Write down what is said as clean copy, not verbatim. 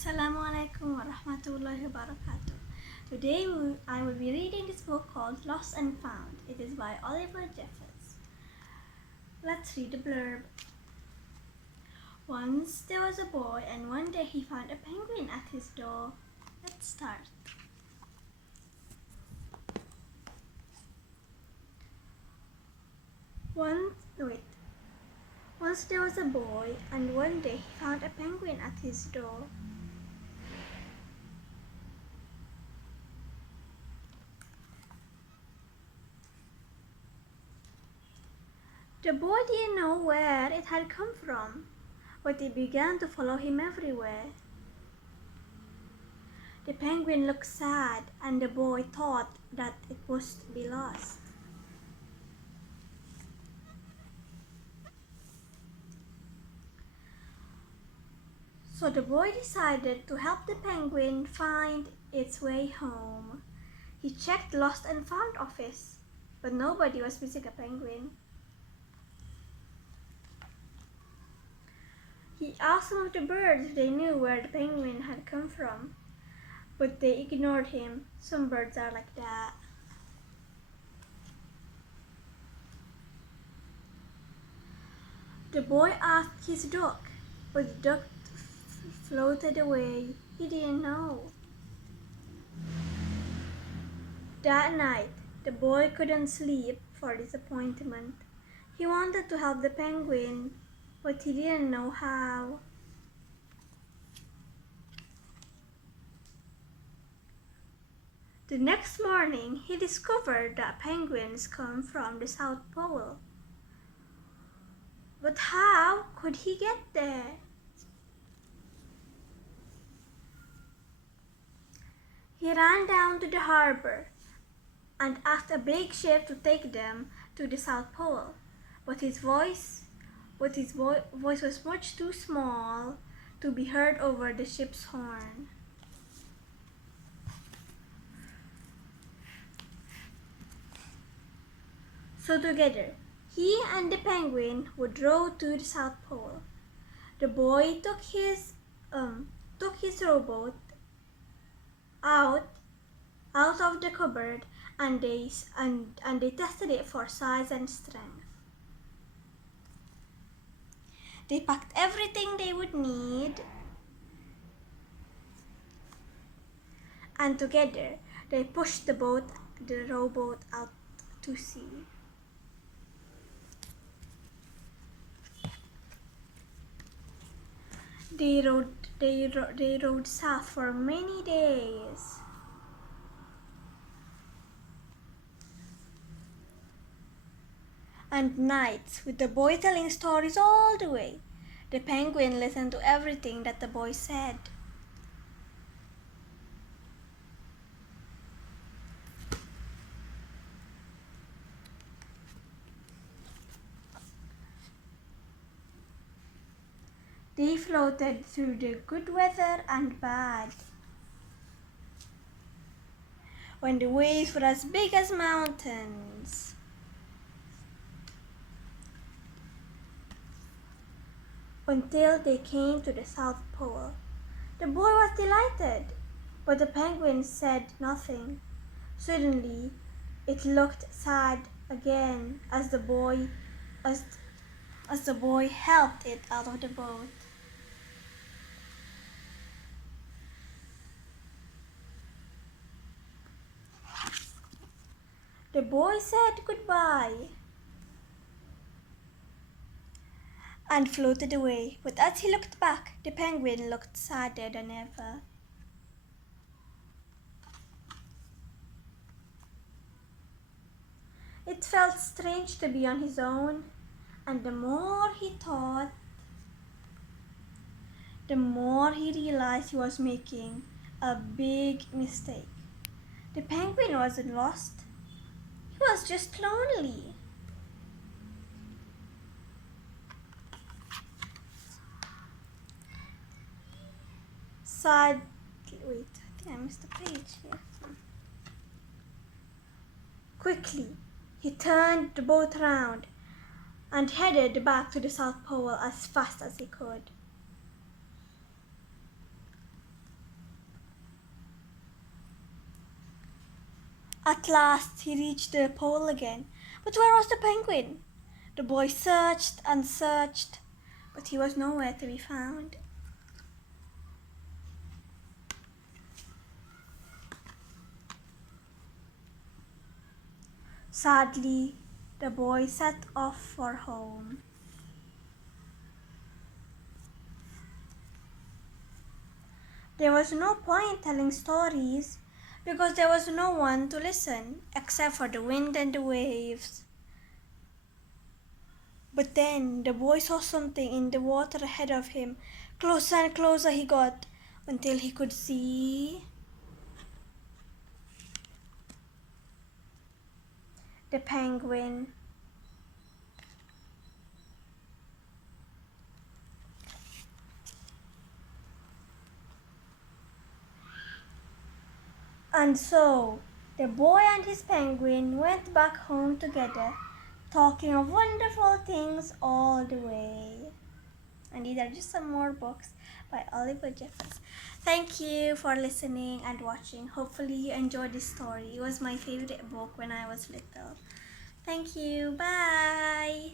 Assalamu alaikum wa rahmatullahi wa barakatuh. Today I will be reading this book called Lost and Found. It is by Oliver Jeffers. Let's read the blurb. Once there was a boy, and one day he found a penguin at his door. Let's start. Once there was a boy, and one day he found a penguin at his door. The boy didn't know where it had come from, but it began to follow him everywhere. The penguin looked sad, and the boy thought that it must be lost. So the boy decided to help the penguin find its way home. He checked the Lost and Found office, but nobody was missing a penguin. He asked some of the birds if they knew where the penguin had come from, but they ignored him. Some birds are like that. The boy asked his duck, but the duck floated away. He didn't know. That night, the boy couldn't sleep for disappointment. He wanted to help the penguin, but he didn't know how. The next morning, he discovered that penguins come from the South Pole. But how could he get there? He ran down to the harbor and asked a big ship to take them to the South Pole, but his voice was much too small to be heard over the ship's horn. So together, he and the penguin would row to the South Pole. The boy took his rowboat out of the cupboard, and they tested it for size and strength. They packed everything they would need, and together they pushed the rowboat out to sea. They rowed south for many days. And nights, with the boy telling stories all the way. The penguin listened to everything that the boy said. They floated through the good weather and bad. When the waves were as big as mountains. Until they came to the South Pole. The boy was delighted, but the penguin said nothing. Suddenly, it looked sad again as the boy helped it out of the boat. The boy said goodbye and floated away, but as he looked back, the penguin looked sadder than ever. It felt strange to be on his own, and the more he thought, the more he realized he was making a big mistake. The penguin wasn't lost. He was just lonely. Wait, I think I missed a page here. Quickly, he turned the boat round and headed back to the South Pole as fast as he could. At last he reached the pole again. But where was the penguin? The boy searched and searched, but he was nowhere to be found. Sadly, the boy set off for home. There was no point telling stories because there was no one to listen except for the wind and the waves. But then the boy saw something in the water ahead of him. Closer and closer he got until he could see the penguin. And so the boy and his penguin went back home together, talking of wonderful things all the way. And these are just some more books by Oliver Jeffers. Thank you for listening and watching. Hopefully you enjoyed this story. It was my favorite book when I was little. Thank you. Bye.